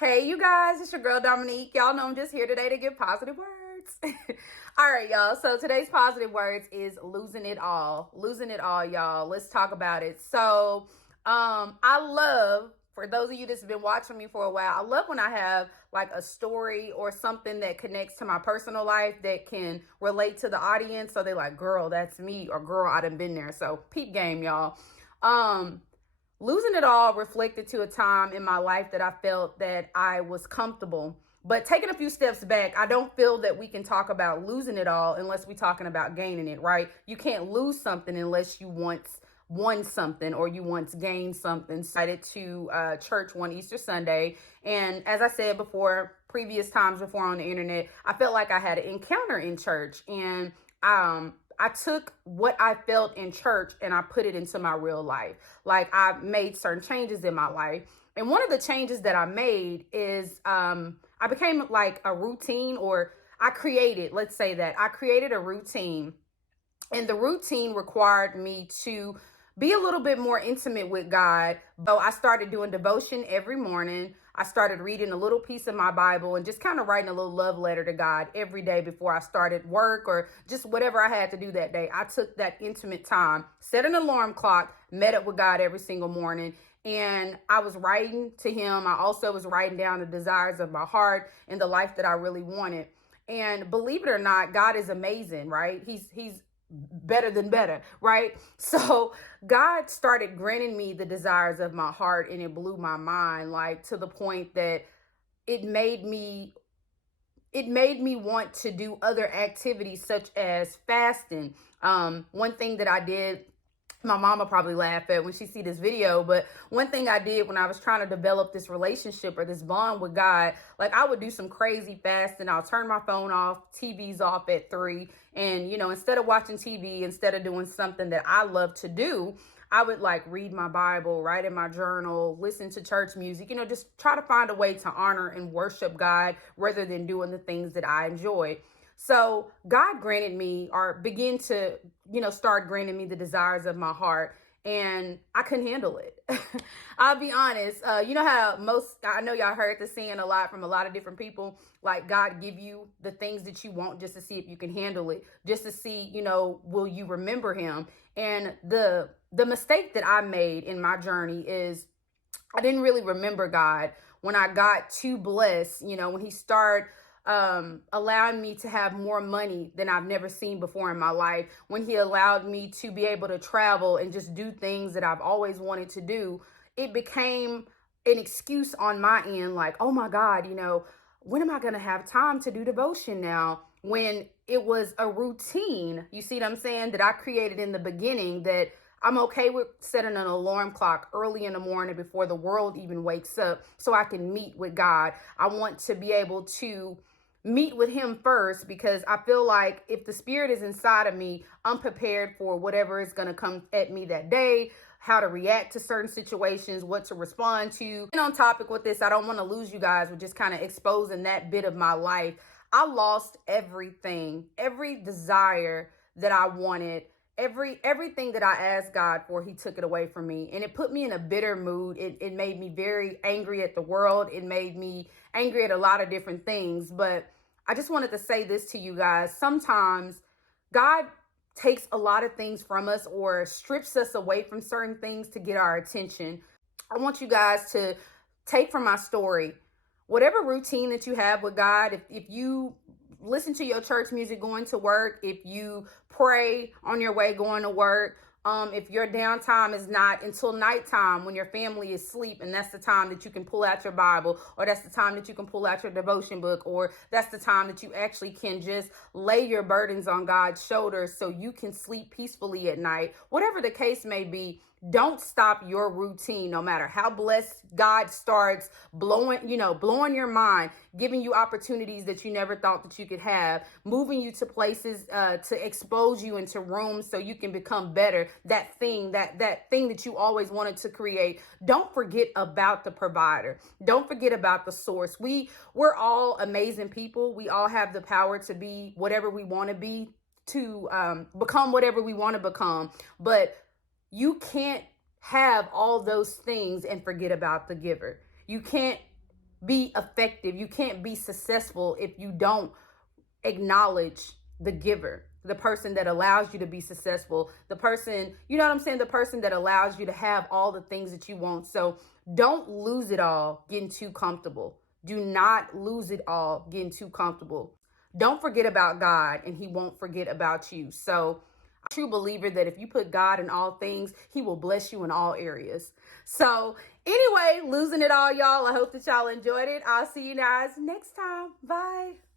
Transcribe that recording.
Hey, you guys, it's your girl Dominique. Y'all know I'm just here today to give positive words. All right, y'all. So today's positive words is losing it all. Losing it all, y'all. Let's talk about it. I love, for those of you that's been watching me for a while, I love when I have like a story or something that connects to my personal life that can relate to the audience. So they're like, girl, that's me, or girl, I done been there. So peep game, y'all. Um, Losing it all reflected to a time in my life that I felt that I was comfortable. But taking a few steps back, I don't feel that we can talk about losing it all unless we're talking about gaining it, right? You can't lose something unless you once won something or you once gained something. Cited to church one Easter Sunday. And as I said before, previous times before on the internet, I felt like I had an encounter in church. And I took what I felt in church and I put it into my real life. Like I made certain changes in my life. And one of the changes that I made is I became like a routine, or I created, let's say that I created a routine, and the routine required me to be a little bit more intimate with God. So I started doing devotion every morning. I started reading a little piece of my Bible and just kind of writing a little love letter to God every day before I started work or just whatever I had to do that day. I took that intimate time, set an alarm clock, met up with God every single morning. And I was writing to him. I also was writing down the desires of my heart and the life that I really wanted. And believe it or not, God is amazing, right? He's better than better, right? So God started granting me the desires of my heart, and it blew my mind, like to the point that it made me want to do other activities such as fasting. One thing that I did, my mama probably laugh at when she see this video, but one thing I did when I was trying to develop this relationship or this bond with God, like I would do some crazy fasting. I'll turn my phone off, TV's off at 3. And, instead of watching TV, instead of doing something that I love to do, I would like read my Bible, write in my journal, listen to church music, just try to find a way to honor and worship God rather than doing the things that I enjoy. So God granted me, or began to, start granting me the desires of my heart, and I couldn't handle it. I'll be honest. You know how I know y'all heard this saying a lot from a lot of different people, like God give you the things that you want just to see if you can handle it, just to see, will you remember him? And the mistake that I made in my journey is I didn't really remember God when I got too blessed, when he started allowing me to have more money than I've never seen before in my life, when he allowed me to be able to travel and just do things that I've always wanted to do. It became an excuse on my end, like, oh my God, when am I going to have time to do devotion now? When it was a routine, you see what I'm saying, that I created in the beginning, that I'm okay with setting an alarm clock early in the morning before the world even wakes up so I can meet with God. I want to be able to meet with him first, because I feel like if the spirit is inside of me, I'm prepared for whatever is going to come at me that day, how to react to certain situations, what to respond to. And on topic with this, I don't want to lose you guys with just kind of exposing that bit of my life. I lost everything, every desire that I wanted. Everything that I asked God for, he took it away from me. And it put me in a bitter mood. It made me very angry at the world. It made me angry at a lot of different things. But I just wanted to say this to you guys. Sometimes God takes a lot of things from us or strips us away from certain things to get our attention. I want you guys to take from my story, whatever routine that you have with God, if you listen to your church music going to work, if you pray on your way going to work, if your downtime is not until nighttime when your family is asleep, and that's the time that you can pull out your Bible, or that's the time that you can pull out your devotion book, or that's the time that you actually can just lay your burdens on God's shoulders so you can sleep peacefully at night. Whatever the case may be, don't stop your routine, no matter how blessed God starts blowing your mind, giving you opportunities that you never thought that you could have, moving you to places to expose you into rooms so you can become better. That thing that you always wanted to create. Don't forget about the provider. Don't forget about the source. We're all amazing people. We all have the power to be whatever we want to be, to become whatever we want to become. But you can't have all those things and forget about the giver. You can't be effective. You can't be successful if you don't acknowledge the giver, the person that allows you to be successful, the person, you know what I'm saying? The person that allows you to have all the things that you want. So don't lose it all getting too comfortable. Do not lose it all getting too comfortable. Don't forget about God, and he won't forget about you. So I'm a true believer that if you put God in all things, he will bless you in all areas. So anyway, losing it all, y'all. I hope that y'all enjoyed it. I'll see you guys next time. Bye.